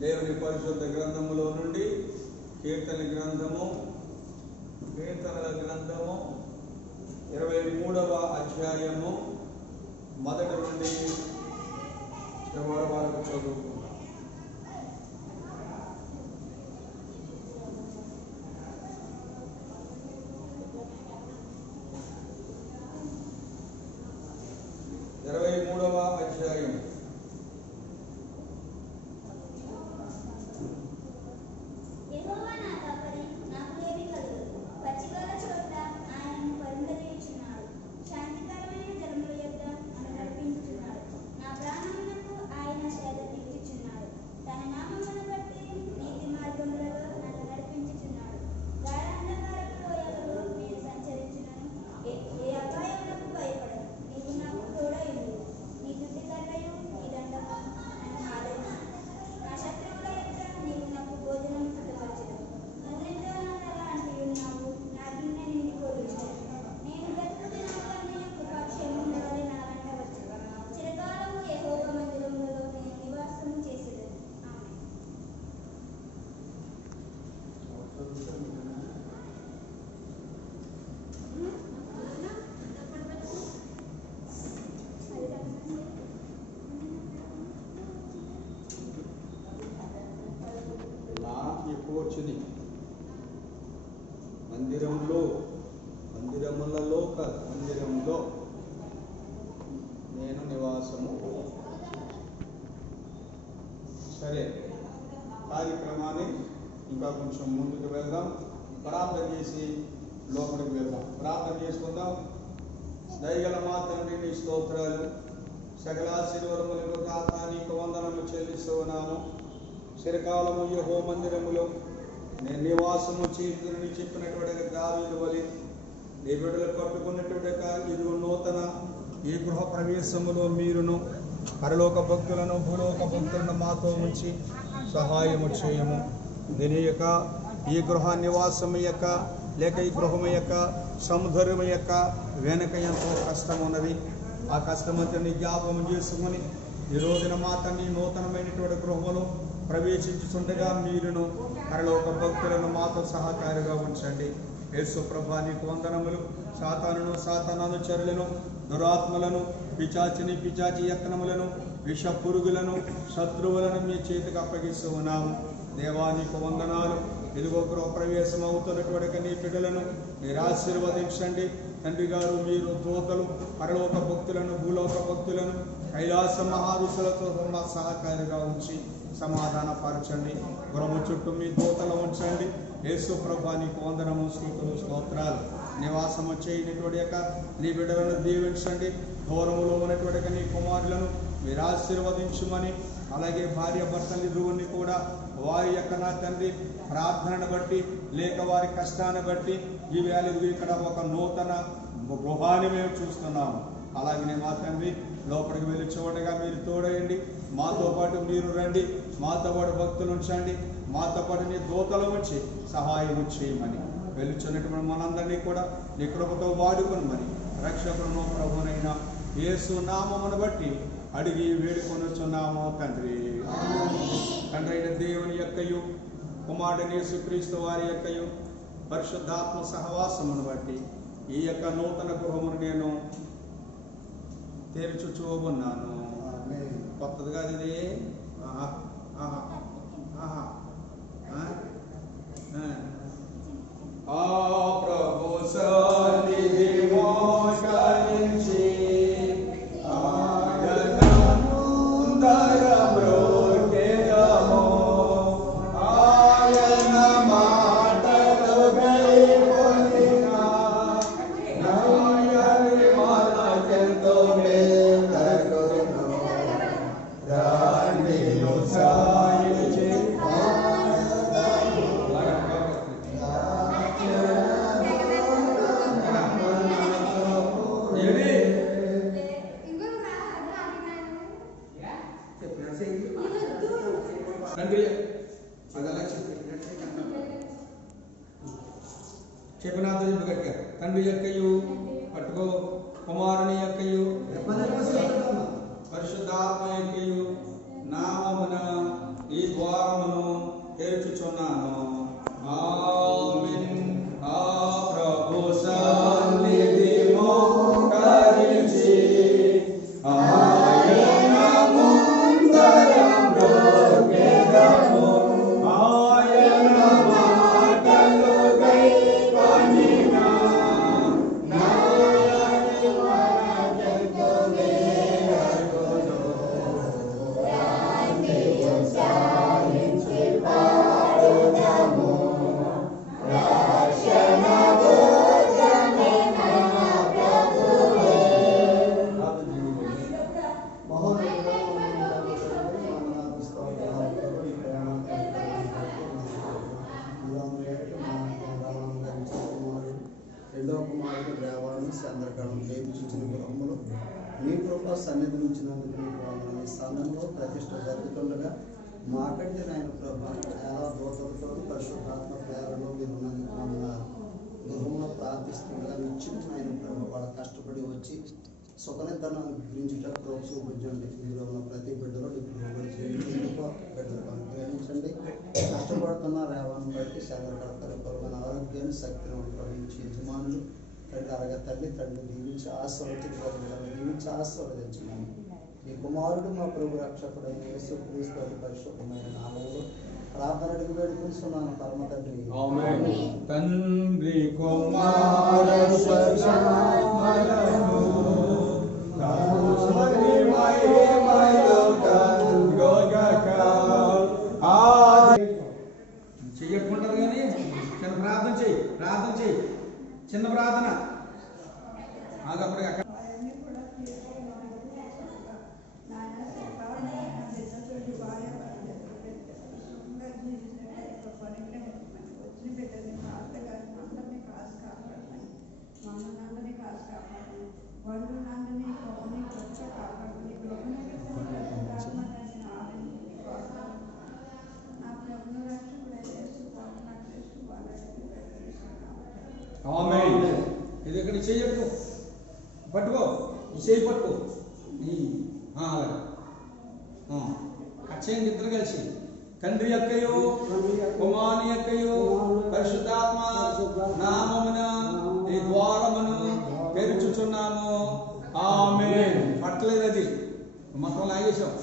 దేవుని పరిశుద్ధ గ్రంథములో నుండి కీర్తనల గ్రంథము 23వ అధ్యాయము మొదటి నుండి చివరి వరకు చదువుకుందాం. మందిరంలో నేను నివాసము. సరే, కార్యక్రమాన్ని ఇంకా కొంచెం ముందుకు వెళ్దాం. ప్రార్థన చేసి లోపలికి వెళ్దాం. ప్రార్థన చేసుకుందాం. దయగల మా తండ్రి, నీ స్తోత్రాలు, సకల ఆశీర్వాదములకు గాక నీకు వందనములు చెల్లిస్తూ ఉన్నాము. చిరకాలము యెహోవా మందిరములో నేను నివాసము చేయుదునని చెప్పినటువంటి దావీదు వలె నీ బిడ్డలు కట్టుకున్నటువంటి ఇదిగో నూతన ఈ గృహ ప్రవేశములో మీరును పరలోక భక్తులను భూలోక భక్తులను మాతో ఉంచి సహాయము చేయము. దీని యొక్క ఈ గృహ నివాసం యొక్క లేక ఈ గృహం యొక్క సముద్రం యొక్క వెనక ఎంతో కష్టం ఉన్నది. ఆ కష్టమంతా నీ జ్ఞాపకం చేసుకుని ఈ రోజున మా తండ్రి నూతనమైనటువంటి గృహములు ప్రవేశించుతుండగా మీరును పరలోక భక్తులను మాతో సహకారిగా ఉంచండి. యేసు ప్రభువా నీకు వందనములు. సాతానుచరులను, దురాత్మలను, పిచాచి యత్నములను, విష పురుగులను, శత్రువులను మీ చేతికి అప్పగిస్తూ ఉన్నాము. దేవా నీకు వందనాలు. ఇదిగో గృహ ప్రవేశం అవుతున్నటువంటి నీ బిడ్డలను మీరు ఆశీర్వదించండి. తండ్రి గారు, మీరు దూతలు పరలోక భక్తులను, భూలోక భక్తులను, కైలాస మహారుషులతో మా సహకారిగా ఉంచి సమాధానపరచండి. గృహము చుట్టూ మీ దూతలు ఉంచండి. యేసు ప్రభువా నీకు వందనము, స్తుతులు, స్తోత్రాలు. నివాసము చేయనటువంటి యొక్క నీ బిడ్డలను దీవించండి. దూరములో ఉన్నటువంటి నీ కుమారులను మీరు ఆశీర్వదించుమని, అలాగే భార్య భర్తలు ఇరువురిని కూడా వారి యొక్క నా తండ్రి ప్రార్థనను బట్టి లేక వారి కష్టాన్ని బట్టి ఈ వేళ ఇక్కడ ఒక నూతన గృహాన్ని మేము చూస్తున్నాము. అలాగనే మా తండ్రి లోపలికి వెళ్ళి చూడగా మీరు తోడయండి. మాతో పాటు మీరు రండి. మాతో పాటు భక్తులు ఉంచండి. మాతో పాటు నీ దూతలు ఉంచి సహాయం చేయమని వెళ్ళుచున్నటువంటి మనందరినీ కూడా నీ కృపతో వాడుకొనమని రక్షకులను ప్రభునైన యేసు నామమును బట్టి అడిగి వేడుకొనుచున్నాము తండ్రి. తండ్రి అయిన దేవుని యొక్కయు కుమారుడైన యేసుక్రీస్తు వారి యొక్కయు పరిశుద్ధాత్మ సహవాసమును బట్టి ఈ యొక్క నూతన గృహమును నేను తెరుచుచూన్నాను. కొత్తదిగా ఇది ప్రభు సన్నిధి మోకరించి తండ్రి అదలా చెప్పినాతో చెప్పు గట్టిగా. తండ్రి యొక్కయు పట్టుకో, కుమారుని యొక్కయు పరిశుద్ధాత్మ యొక్కయు నామమున ఈ ద్వారమును తెరుచుచున్నాను. ఆమేన్. ఆ ప్రభు సన్నిధి మోకరించి నీ కృప సన్నిధి నుంచినందుకు నీకు వందనాలు. ఈ సమయంలో ప్రతిష్ట జరుగుతుండగా మాకంటే నాయన ప్రభా చాలా దూతలతో పరిశుద్ధాత్మ ప్రేరణలో మీరు ఉన్నందుకు వందనాలు. గృహంలో ప్రార్థిస్తుండగా నిత్యం నాయన ప్రభా వాళ్ళ కష్టపడి వచ్చి సుఖనిధనాన్ని గురించేటప్పుడు కృప చూపించండి. ఇందులో ఉన్న ప్రతి బిడ్డలో బిడ్డలకు అనుగ్రహించండి. కష్టపడుతున్న రేవాన్ని బట్టి శరీరపరమైన ఆరోగ్యాన్ని శక్తిని ప్రవహించి యజమానులు తండ్రి అలాగే తండ్రి దీవించి ఆశీర్వదించమని ఈ కుమారుడు మా ప్రభు రక్షకుడైన యేసుక్రీస్తు పరిశుద్ధమైన నామములో ప్రార్థన అడిగి వేడుకుంటున్నాను పరమ తండ్రి. తండ్రి కుమార చెయ్యకుంటారు కానీ చిన్న ప్రార్థన చెయ్యి చిన్న ప్రార్థన ఆగప్పటికి అక్కడ ఇది ఇక్కడ చేయకు పట్టుకో, ఈ చేయి పట్టుకో, అచ్చేయండి ఇద్దరు కలిసి. తండ్రి యొక్కయు కుమారుని యొక్కయు పరిశుద్ధాత్మ నామమున ఈ ద్వారమును తెరుచుచున్నాము. ఆమేన్. పట్టలేదు అది మొత్తం లాగేశాం.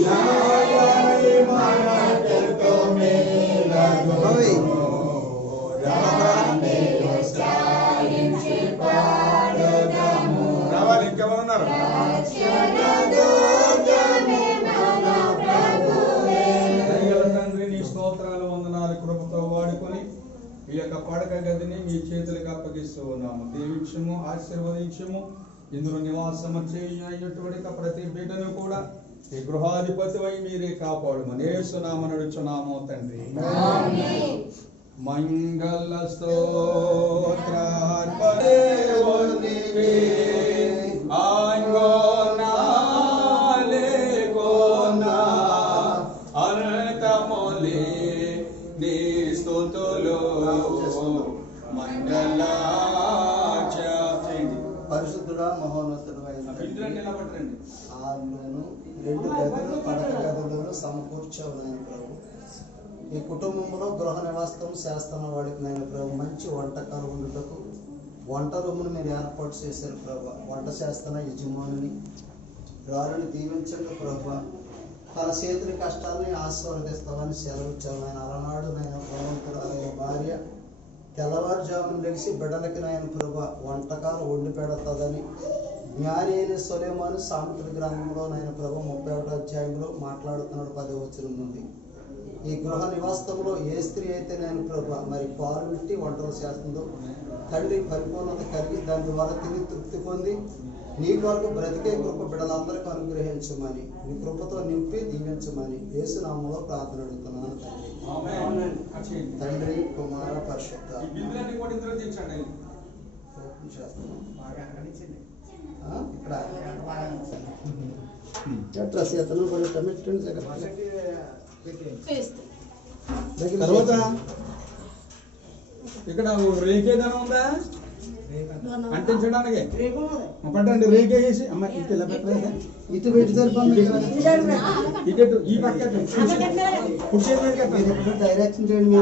Yeah. ఈ యొక్క పడక గదిని మీ చేతులకు అప్పగిస్తూ ఉన్నాము. దీవించము, ఆశీర్వదించము. ఇందులో నివాసము చేయటువంటి ప్రతి బిడ్డను కూడా ఈ గృహాధిపతి వై మీరే కాపాడుమని యేసునామమున నడుచున్నాము తండ్రి. మంగళ స్తోత్రార్పణే ఆంగోనాలే గోనా అనంతములే నీ స్తుతులు మంగళాచరించండి. పరిశుద్ధుడా మహోన్నతుడు నిలబట్టండి. ఆరులోను 2 గదులు పడక గదులను సమకూర్చావు నాయన ప్రభు. ఈ కుటుంబంలో గృహ నివాసం చేస్తున్న వాడికి నాయన ప్రభు మంచి వంటకాలు వండుటకు వంట రూమును మీరు ఏర్పాటు చేశారు ప్రభు. వంట చేస్తున్న యజమానిని రాళ్ళని దీవించండి ప్రభు. తన చేతుల కష్టాలని ఆశీర్వదిస్తామని సెలవిచ్చావు నాయన. అలనాడు నాయన భగవంతురాలైన భార్య తెల్లవారుజామున లెగిసి బిడ్డలకి నాయన ప్రభు వంటకాలు వండి పెడతాదని జ్ఞాని అయిన సొలొమోను సామెతల గ్రంథంలో నాయన ప్రభు 31వ అధ్యాయంలో మాట్లాడుతున్నాడు 10వ వచనం నుండి. ఈ గృహ నివాసంలో ఏ స్త్రీ అయితే నేను ప్రభు మరి పాలు పెట్టి వంటలు చేస్తుందో తండ్రి పరిపూర్ణత కలిగి దాని ద్వారా తిని తృప్తి పొంది నీ కొరకు బ్రతికే కృప బిడ్డలందరికీ అనుగ్రహించమని నీ కృపతో నింపి దీవించమని యేసు నామములో ప్రార్థన అడుగుతున్నాను తండ్రి. తండ్రి కుమార పరిశుద్ధ ఇక్కడ చేతను కూడా కమిట్మెంట్ తర్వాత ఇక్కడ రేకేదనం ఉందా అంటించడానికి పట్టండి. రేకేసి అమ్మ ఇటు ఇలా పెట్టలేదు, ఇటు పెట్టి ఇటు ఈ పక్క డైరెక్షన్ చేయండి.